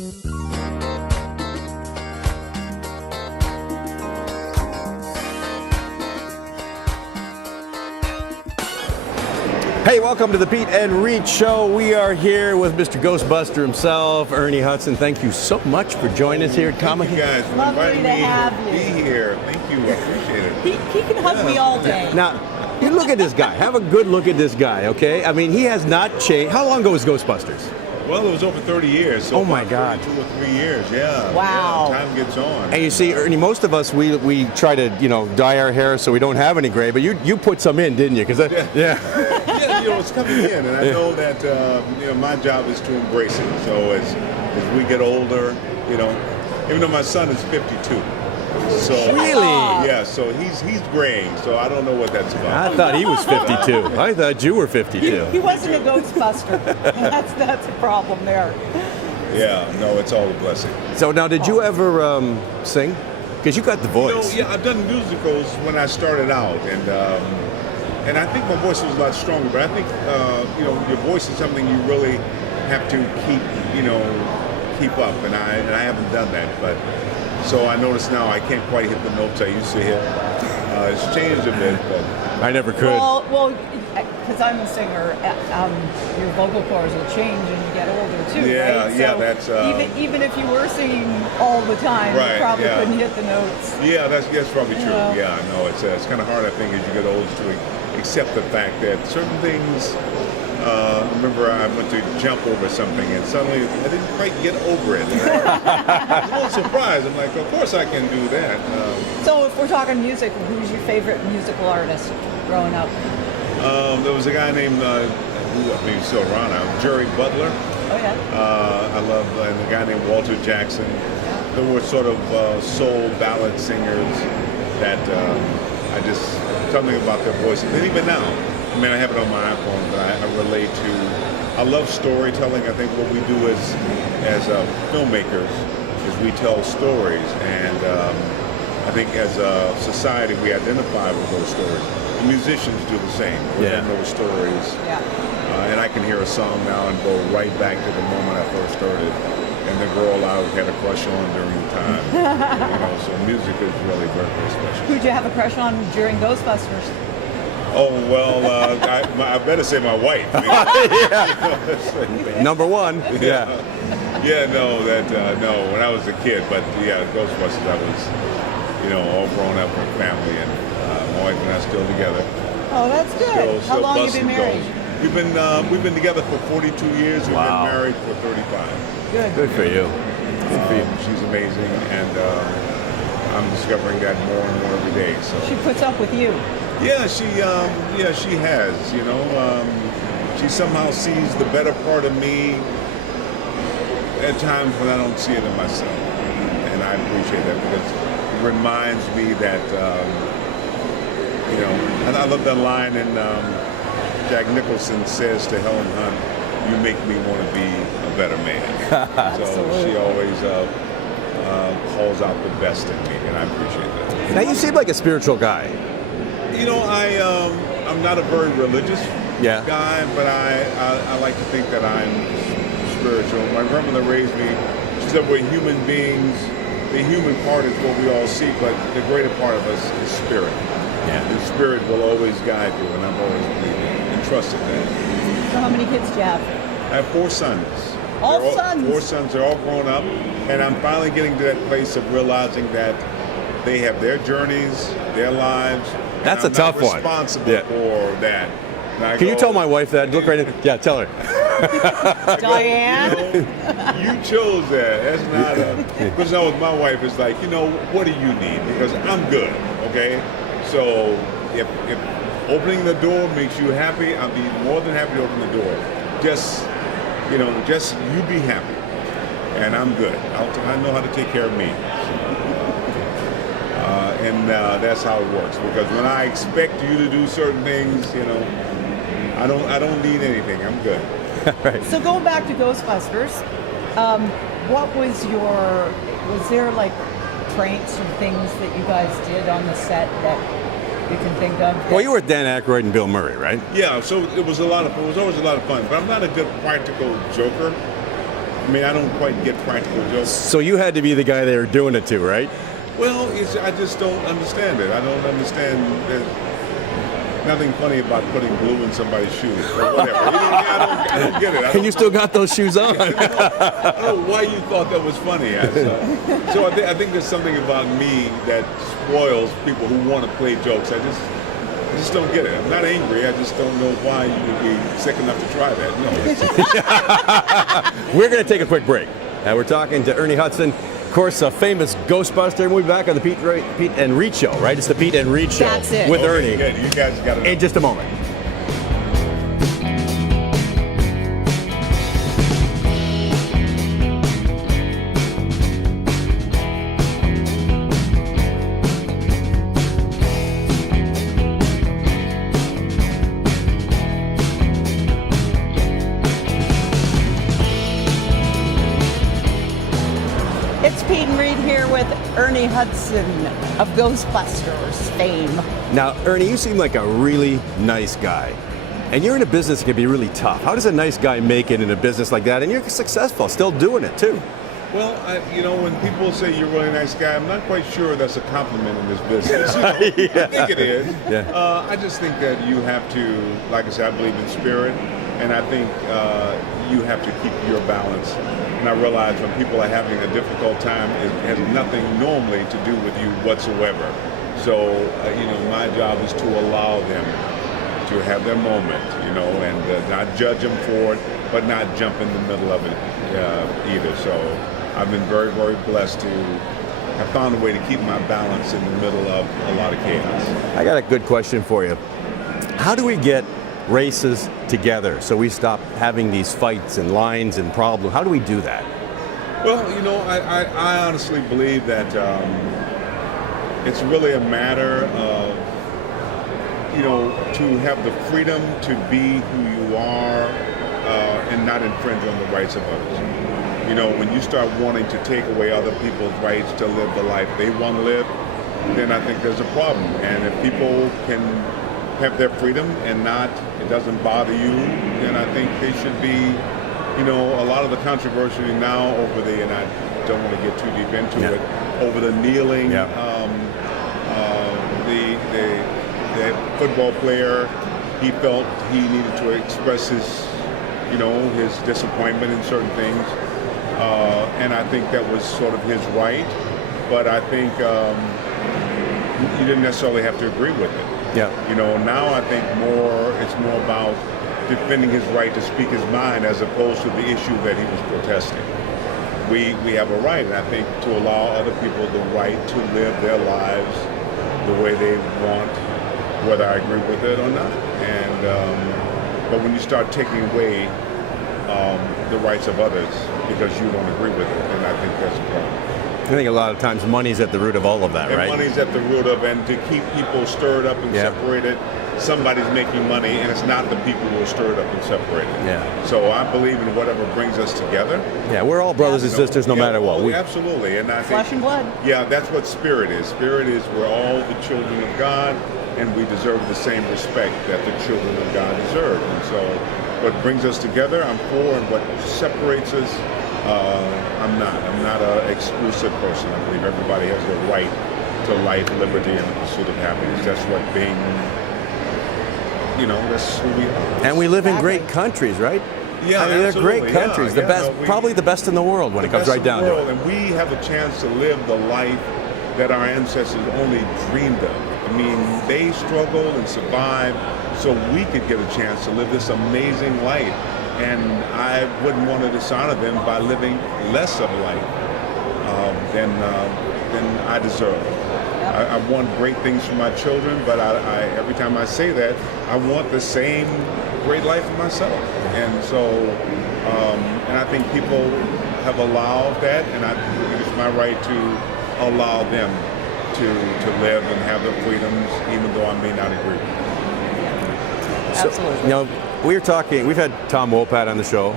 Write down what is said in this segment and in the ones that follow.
Hey, welcome to the Peet Reet Show. We are here with Mr. Ghostbuster himself, Ernie Hudson. Thank you so much for joining us here at Comic Con. Thank you guys for Lovely inviting to me have to you. be here. Thank you. I appreciate it. He can hug me all day. Now, you look at this guy. Have a good look at this guy, okay? I mean, he has not changed. How long ago was Ghostbusters? Well, it was over 30 years. So Oh, my about God. 2 or 3 years, yeah. Wow. Yeah, time gets on. And you see, Ernie, most of us, we try to, dye our hair so we don't have any gray, but you put some in, didn't you? Yeah. Yeah. It's coming in, and I know that, my job is to embrace it. So as we get older, even though my son is 52. So Really? Yeah, so he's graying, so I don't know what that's about. I thought he was 52. I thought you were 52. He wasn't a Ghostbuster. that's a problem there. Yeah, no, it's all a blessing. So now, did you ever sing? Because you got the voice. Yeah, I've done musicals when I started out, and I think my voice was a lot stronger. But I think your voice is something you really have to keep up, and I haven't done that. But so I notice now I can't quite hit the notes I used to hit. It's changed a bit, but I never could. Well, because I'm a singer, your vocal cords will change as you get older too, Yeah, right? yeah, So that's, even if you were singing all the time, Right, you probably yeah. couldn't hit the notes. yeah, that's probably true. Yeah. Yeah, no, it's kind of hard, I think, as you get older to accept the fact that certain things. Remember, I went to jump over something, and suddenly I didn't quite get over it. And I was a little surprised. I'm like, of course I can do that. So if we're talking music, who's your favorite musical artist growing up? There was a guy named, who I think he's still around now, Jerry Butler. Oh yeah. I love, and a guy named Walter Jackson. There were sort of soul ballad singers that I just, something about their voices. And even now, I mean, I have it on my iPhone, but I relate to, I love storytelling. I think what we do as filmmakers is we tell stories, and I think as a society we identify with those stories. The musicians do the same. We Yeah. know those stories. Yeah. And I can hear a song now and go right back to the moment I first started, and the girl I had a crush on during the time. So music is really very, very special. Who'd you have a crush on during Ghostbusters? Oh, well, I better say my wife. Number one. Yeah. Yeah, no, when I was a kid, but yeah, Ghostbusters, I was, all grown up with family, and my wife and I still together. Oh, that's good. How long have you been married? We've been together for 42 years. We've Wow. been married for 35. Good. Good for you. She's amazing, and I'm discovering that more and more every day. So. She puts up with you. Yeah, she has, she somehow sees the better part of me at times when I don't see it in myself. And I appreciate that because it reminds me that, and I love that line in Jack Nicholson says to Helen Hunt, "You make me want to be a better man." So she always calls out the best in me, and I appreciate that. Now, you seem like a spiritual guy. I'm not a very religious Yeah. guy, but I like to think that I'm spiritual. My grandmother raised me. She said we're human beings. The human part is what we all see, but the greater part of us is spirit. Yeah. And spirit will always guide you, and I've always believed it and trusted that. So how many kids do you have? I have 4 sons. All They're sons? 4 sons. They're all grown up, and I'm finally getting to that place of realizing that they have their journeys, their lives. and That's a I'm tough not one. responsible Yeah. for that. And I Can you go, tell my wife that? Look right in. Yeah, tell her. Diane? You chose that. That's not because now with my wife, it's like, what do you need? Because I'm good, okay? So if opening the door makes you happy, I'll be more than happy to open the door. Just you be happy, and I'm good. I know how to take care of me. And that's how it works. Because when I expect you to do certain things, I don't need anything. I'm good. Right. So going back to Ghostbusters, what was there like pranks or things that you guys did on the set that you can think of? Well, you were with Dan Aykroyd and Bill Murray, right? Yeah, so it was always a lot of fun. But I'm not a good practical joker. I mean, I don't quite get practical jokes. So you had to be the guy they were doing it to, right? Well, I just don't understand it. I don't understand. There's nothing funny about putting glue in somebody's shoes or whatever. I don't get it. And you still got those shoes on. I don't know why you thought that was funny. So I think there's something about me that spoils people who want to play jokes. I just don't get it. I'm not angry. I just don't know why you would be sick enough to try that. No. We're going to take a quick break. We're talking to Ernie Hudson, of course, a famous Ghostbuster. And we'll be back on the Peet and Reet Show, right? It's the Peet and Reet Show. That's it. With Okay, Ernie. good. You guys got it. In just a moment. It's Peet and Reet here with Ernie Hudson of Ghostbusters fame. Now, Ernie, you seem like a really nice guy. And you're in a business that can be really tough. How does a nice guy make it in a business like that? And you're successful, still doing it too. Well, when people say you're a really nice guy, I'm not quite sure that's a compliment in this business. I think it is. Yeah. I just think that you have to, like I said, I believe in spirit, and I think you have to keep your balance. And I realize when people are having a difficult time, it has nothing normally to do with you whatsoever. So, my job is to allow them to have their moment, and not judge them for it, but not jump in the middle of it either. So I've been very, very blessed to have found a way to keep my balance in the middle of a lot of chaos. I got a good question for you. How do we get races together so we stop having these fights and lines and problems? How do we do that? Well, I honestly believe that it's really a matter of, to have the freedom to be who you are and not infringe on the rights of others. When you start wanting to take away other people's rights to live the life they want to live, then I think there's a problem. And if people can have their freedom and it doesn't bother you, then I think they should be, a lot of the controversy now over and I don't want to get too deep into it, over the kneeling, the football player, he felt he needed to express his disappointment in certain things. And I think that was sort of his right, but I think you didn't necessarily have to agree with it. Yeah. Now I think it's more about defending his right to speak his mind as opposed to the issue that he was protesting. We have a right, and I think to allow other people the right to live their lives the way they want, whether I agree with it or not. And but when you start taking away the rights of others because you don't agree with it, then I think that's a problem. I think a lot of times money's at the root of all of that, And right? money's at the root of, and to keep people stirred up and separated, somebody's making money, and it's not the people who are stirred up and separated. Yeah. So I believe in whatever brings us together. Yeah, we're all brothers and sisters no matter what. Absolutely. And I think, Flesh and blood. Yeah, that's what spirit is. Spirit is we're all the children of God, and we deserve the same respect that the children of God deserve. And so what brings us together, I'm for, and what separates us, I'm not. I'm not an exclusive person. I believe everybody has the right to life, liberty, and the pursuit of happiness. That's what being, that's who we are. And we live in great countries, right? Yeah, I mean, they're absolutely. great countries. Yeah, the best, probably the best in the world when it comes right down to it. And we have a chance to live the life that our ancestors only dreamed of. I mean, they struggled and survived so we could get a chance to live this amazing life. And I wouldn't want to dishonor them by living less of a life than I deserve. I want great things for my children, but I every time I say that, I want the same great life for myself. And so, and I think people have allowed that, and I think it's my right to allow them to live and have their freedoms, even though I may not agree with them. Absolutely. We've had Tom Wopat on the show.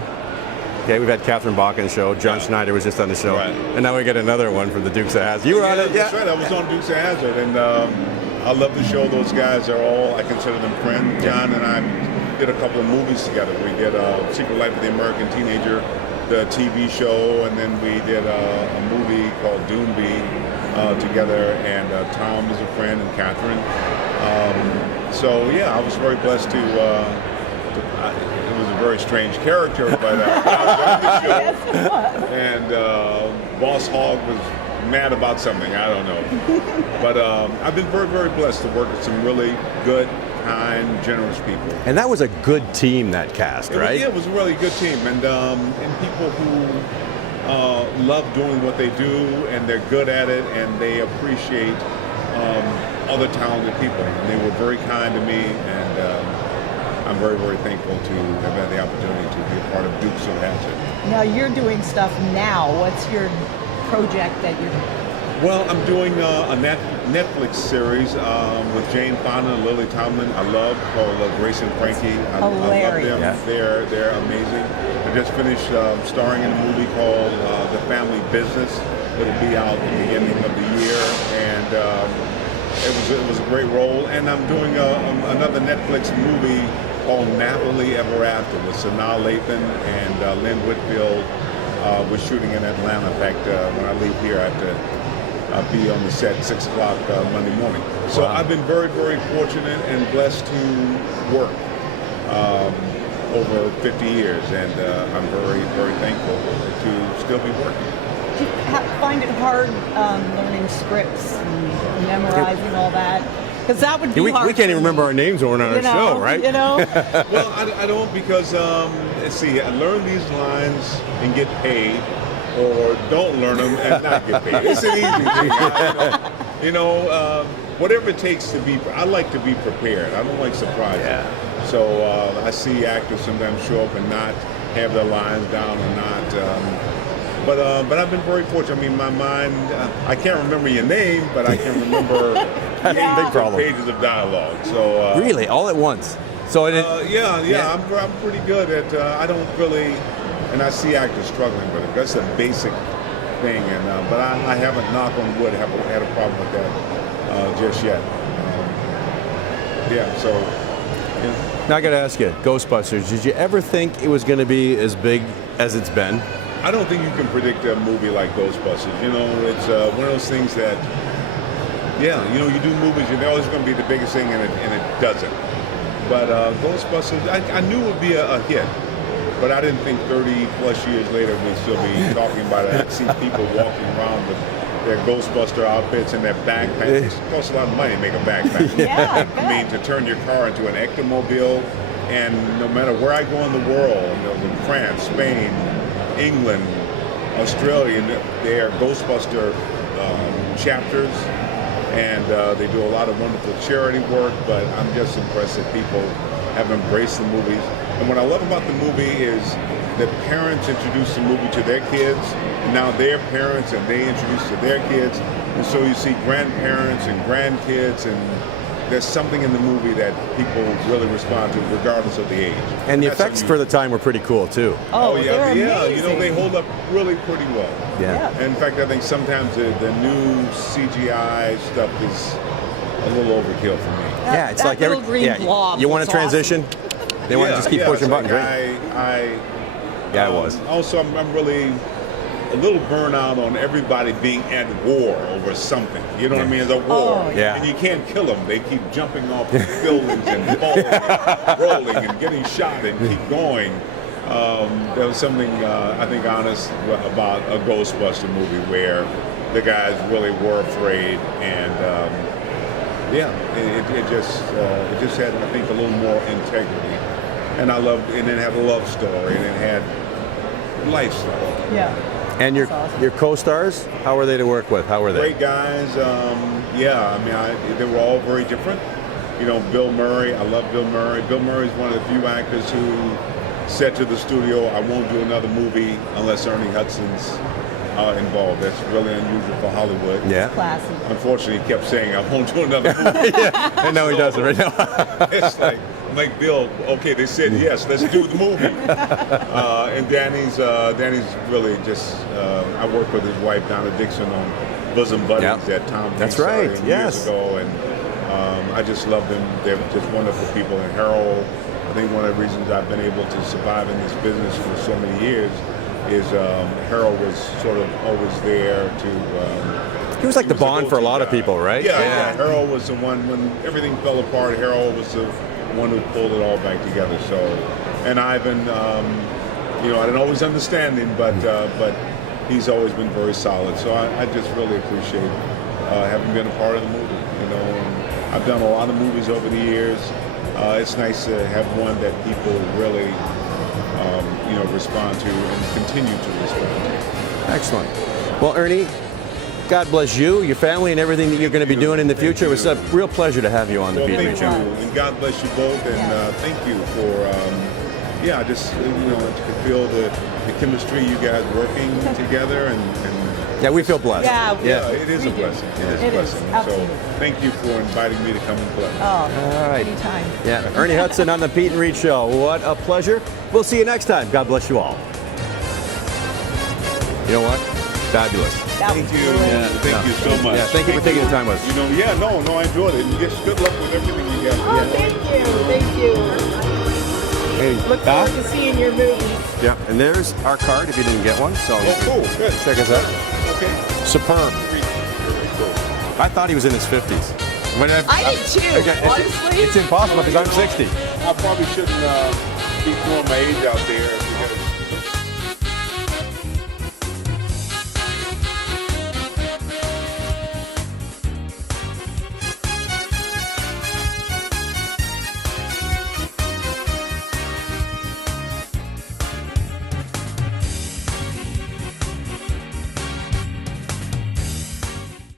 Okay, we've had Catherine Bach on the show. John Schneider was just on the show. Right. And now we get another one from the Dukes of Hazzard. You were on it? That's right. I was on Dukes of Hazzard, and I love the show. Those guys are all, I consider them friends. John and I did a couple of movies together. We did Secret Life of the American Teenager the TV show, and then we did a movie called Doomby together, and Tom is a friend, and Catherine. So yeah, I was very blessed to it was a very strange character, but I was on the show, Yes, it was. and Boss Hogg was mad about something, I don't know. But I've been very, very blessed to work with some really good, kind, generous people. And that was a good team, that cast, right? Yeah, it was a really good team, and people who love doing what they do, and they're good at it, and they appreciate other talented people. And they were very kind to me, and I'm very, very thankful to have had the opportunity to be a part of Dukes of Hazzard. Now you're doing stuff now. What's your project that you're... Well, I'm doing a Netflix series with Jane Fonda and Lily Tomlin. I love, called Grace and Frankie. I love Hilarious. them. Yeah. They're amazing. I just finished starring in a movie called The Family Business. It'll be out at the beginning of the year, and it was a great role. And I'm doing another Netflix movie called Napoli Ever After with Sanaa Lathan and Lynn Whitfield. We're shooting in Atlanta. In fact, when I leave here, I have to be on the set at 6 o'clock Monday morning. So Wow. I've been very, very fortunate and blessed to work over 50 years, and I'm very, very thankful to still be working. Do you find it hard learning scripts and memorizing all that? Because that would be We hard. can't even remember our names when we're on our show, right? You know? Well, I don't, because let's see, I learn these lines and get paid, or don't learn them and not get paid. It's an easy thing. Whatever it takes to be. I like to be prepared. I don't like surprises. Yeah. So I see actors sometimes show up and not have their lines down or not. But I've been very fortunate. I mean, my mind, I can't remember your name, but I can remember That's a big problem. pages of dialogue. So Really, all at once. So it. yeah. I'm pretty good at. I don't really, and I see actors struggling with it. That's a basic thing, and but I haven't, knock on wood, had a problem with that just yet. So. Yeah. Now I got to ask you, Ghostbusters. Did you ever think it was going to be as big as it's been? I don't think you can predict a movie like Ghostbusters. It's one of those things that, you do movies, and they're always going to be the biggest thing, and it doesn't. But Ghostbusters, I knew it would be a hit, but I didn't think 30 plus years later we'd still be talking about it. I'd see people walking around with their Ghostbuster outfits and their backpacks. It costs a lot of money to make a backpack. Yeah, I I mean, to turn your car into an ectomobile, and no matter where I go in the world, in France, Spain, England, Australia, they are Ghostbuster chapters, and they do a lot of wonderful charity work, but I'm just impressed that people have embraced the movies. And what I love about the movie is that parents introduce the movie to their kids, and now their parents, and they introduce to their kids, and so you see grandparents and grandkids, and there's something in the movie that people really respond to, regardless of the age. And the That's effects for the time were pretty cool too. Oh, yeah, they're yeah. amazing. They hold up really pretty well. Yeah. Yeah. In fact, I think sometimes the new CGI stuff is a little overkill for me. Yeah, it's that like little green blob You want was to transition? They want to just keep pushing it's buttons, like right? Yeah, it was. Also, I'm really a little burnout on everybody being at war over something. You know what I mean? It's a war. Oh, yeah. And you can't kill them. They keep jumping off buildings and falling, and rolling and getting shot and keep going. There was something, I think, honest about a Ghostbuster movie where the guys really were afraid, and it just had, I think, a little more integrity. And and it had a love story, and it had life story. Yeah. And your That's awesome. your co-stars, how were they to work with? How were they? Great guys. They were all very different. Bill Murray, I love Bill Murray. Bill Murray's one of the few actors who said to the studio, I won't do another movie unless Ernie Hudson's involved. That's really unusual for Hollywood. Yeah. Classy. Unfortunately, he kept saying, I won't do another movie. I know he does it right now. It's like Bill, okay, they said yes, let's do the movie. And Danny's really just, I worked with his wife, Donna Dixon, on Bosom Buddies Yep. that Tom Hanks That's right, started yes. years ago, and I just love them. They're just wonderful people. And Harold, I think one of the reasons I've been able to survive in this business for so many years Harold was sort of always there to. He was like the Bond for a lot of go-to people, right? Yeah. Harold was the one when everything fell apart. Harold was the one who pulled it all back together. So, and Ivan, I didn't always understand him, but he's always been very solid. So I just really appreciate having been a part of the movie. And I've done a lot of movies over the years. It's nice to have one that people really, respond to and continue to respond to. Excellent. Well, Ernie, God bless you, your family, and everything that you're going to be doing in the future. It was a real pleasure to have you on the Peet Reet Show. And God bless you both, and thank you for, I just, to feel the chemistry you guys working together, and yeah, we feel blessed. Yeah, it is a blessing. It is a blessing. Absolutely. So thank you for inviting me to come and play. Oh, all right. anytime. Yeah, Ernie Hudson on the Peet Reet Show. What a pleasure. We'll see you next time. God bless you all. You know what? Fabulous. Thank you. Thank you so much. Yeah, thank you for taking the time with us. I enjoyed it. And good luck with everything you got. Oh, thank you. Hey, Look forward to seeing your movies. yeah, and there's our card if you didn't get one. So Cool. Good. check us out. Okay. Superb. Very cool. I thought he was in his 50s. I did too, honestly. It's impossible because I'm 60. I probably shouldn't be throwing my age out there.